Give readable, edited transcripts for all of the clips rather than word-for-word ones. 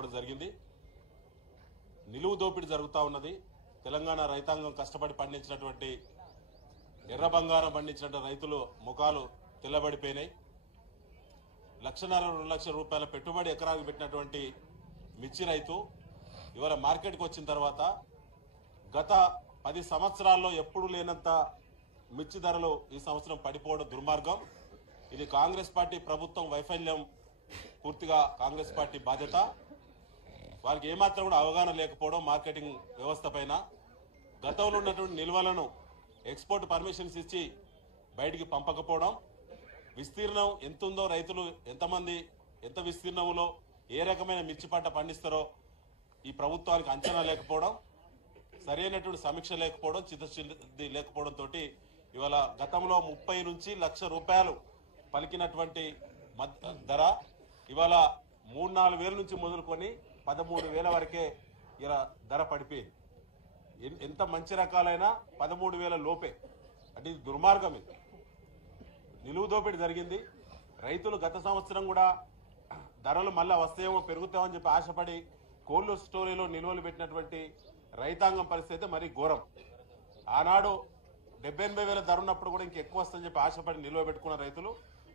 కూడా జరిగింది. నిలువు దోపిడీ జరుగుతూ ఉన్నది. తెలంగాణ రైతాంగం కష్టపడి పండించినటువంటి ఎర్ర బంగారం పండించినటువంటి రైతులు ముఖాలు తెల్లబడిపోయినాయి. 1.5 లక్షల రూపాయల పెట్టుబడి ఎకరాకు పెట్టినటువంటి మిర్చి రైతు ఇవాళ మార్కెట్కి వచ్చిన తర్వాత గత 10 సంవత్సరాల్లో ఎప్పుడు లేనంత మిర్చి ధరలు ఈ సంవత్సరం పడిపోవడం దుర్మార్గం. ఇది కాంగ్రెస్ పార్టీ ప్రభుత్వం వైఫల్యం, పూర్తిగా కాంగ్రెస్ పార్టీ బాధ్యత. వారికి ఏమాత్రం కూడా అవగాహన లేకపోవడం మార్కెటింగ్ వ్యవస్థ పైన. గతంలో ఉన్నటువంటి నిల్వలను ఎక్స్పోర్ట్ పర్మిషన్స్ ఇచ్చి బయటికి పంపకపోవడం, విస్తీర్ణం ఎంత ఉందో, రైతులు ఎంతమంది ఎంత విస్తీర్ణంలో ఏ రకమైన మిర్చి పంట పండిస్తారో ఈ ప్రభుత్వానికి అంచనా లేకపోవడం, సరైనటువంటి సమీక్ష లేకపోవడం, చిత్తశుద్ధి లేకపోవడంతో ఇవాళ గతంలో 30 నుంచి 1 లక్ష రూపాయలు పలికినటువంటి ధర ఇవాళ 3-4 వేల నుంచి మొదలుకొని 13,000 వరకే ఇలా ధర పడిపోయింది. ఎంత మంచి రకాలైనా 13,000 లోపే. అంటే ఇది దుర్మార్గం. ఇది నిలువు దోపిడీ జరిగింది. రైతులు గత సంవత్సరం కూడా ధరలు మళ్ళా వస్తాయేమో, పెరుగుతామని చెప్పి ఆశపడి కోల్డ్ స్టోరేజ్లో నిల్వలు పెట్టినటువంటి రైతాంగం పరిస్థితి మరీ ఘోరం. ఆనాడు 70-80,000 ధర ఉన్నప్పుడు కూడా ఇంకెక్కువ వస్తుందని చెప్పి ఆశపడి నిల్వ పెట్టుకున్న రైతులు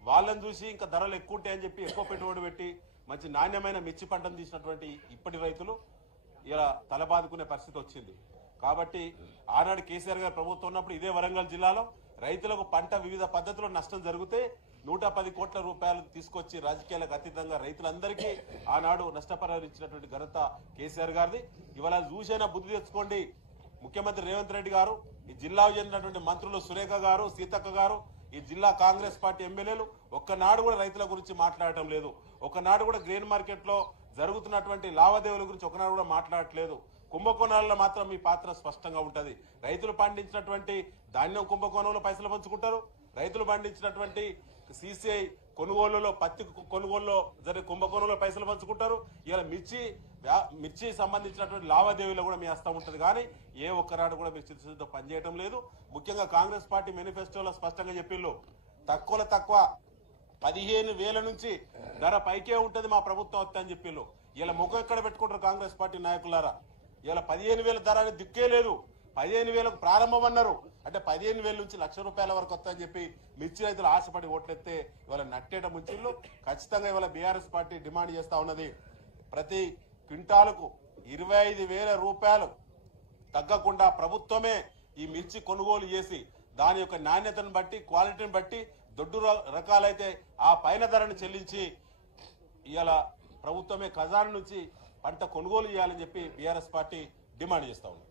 వాళ్ళని చూసి ఇంకా ధరలు ఎక్కువ ఉంటాయని చెప్పి ఎక్కువ పెట్టుబడి పెట్టి మంచి నాణ్యమైన మిర్చి పంటను తీసినటువంటి ఇప్పటి రైతులు ఇలా తలబాదుకునే పరిస్థితి వచ్చింది. కాబట్టి ఆనాడు కేసీఆర్ గారు ప్రభుత్వం ఉన్నప్పుడు ఇదే వరంగల్ జిల్లాలో రైతులకు పంట వివిధ పద్ధతుల్లో నష్టం జరిగితే 110 కోట్ల రూపాయలు తీసుకొచ్చి రాజకీయాలకు అతీతంగా రైతులందరికీ ఆనాడు నష్టపరిహారం ఇచ్చినటువంటి ఘనత కేసీఆర్ గారిది. ఇవాళ చూసైనా బుద్ధి తెచ్చుకోండి. ముఖ్యమంత్రి రేవంత్ రెడ్డి గారు, ఈ జిల్లాకు చెందినటువంటి మంత్రులు సురేఖ గారు, సీతక్క గారు, ఈ జిల్లా కాంగ్రెస్ పార్టీ ఎమ్మెల్యేలు ఒక్కనాడు కూడా రైతుల గురించి మాట్లాడటం లేదు. ఒకనాడు కూడా గ్రెయిన్ మార్కెట్ లో జరుగుతున్నటువంటి లావాదేవీల గురించి ఒకనాడు కూడా మాట్లాడట్లేదు. కుంభకోణాలలో మాత్రం మీ పాత్ర స్పష్టంగా ఉంటది. రైతులు పండించినటువంటి ధాన్యం కుంభకోణంలో పైసలు పంచుకుంటారు. రైతులు పండించినటువంటి సిసిఐ కొనుగోలులో, పత్తి కొనుగోలులో జరిగే కుంభకోణంలో పైసలు పంచుకుంటారు. ఇలా మిర్చి సంబంధించినటువంటి లావాదేవీలో కూడా మీ హస్తం ఉంటుంది. కానీ ఏ ఒక్కనాడు కూడా మీరు చిత్తశుద్ధితో పనిచేయడం లేదు. ముఖ్యంగా కాంగ్రెస్ పార్టీ మేనిఫెస్టోలో స్పష్టంగా చెప్పిళ్ళు, తక్కువలో తక్కువ 15,000 నుంచి ధర పైకే ఉంటుంది మా ప్రభుత్వం వస్తే అని చెప్పిళ్ళు. ఇలా ముఖం ఎక్కడ పెట్టుకుంటారు కాంగ్రెస్ పార్టీ నాయకులారా? ఇలా 15,000 ధర అని దిక్కే లేదు. 15,000కు ప్రారంభం అన్నారు. అంటే 15,000 నుంచి 1 లక్ష రూపాయల వరకు వస్తాయని చెప్పి మిర్చి రైతులు ఆశపడి ఓట్లెత్తే ఇవాళ నట్టేట ముంచిళ్ళు. ఖచ్చితంగా ఇవాళ బీఆర్ఎస్ పార్టీ డిమాండ్ చేస్తా ఉన్నది, ప్రతి క్వింటాలకు 25,000 రూపాయలు తగ్గకుండా ప్రభుత్వమే ఈ మిర్చి కొనుగోలు చేసి దాని యొక్క నాణ్యతను బట్టి, క్వాలిటీని బట్టి దొడ్డు రకాలైతే ఆ పైన ధరను చెల్లించి ఇవాళ ప్రభుత్వమే ఖజానా నుంచి పంట కొనుగోలు చేయాలని చెప్పి బీఆర్ఎస్ పార్టీ డిమాండ్ చేస్తా ఉంది.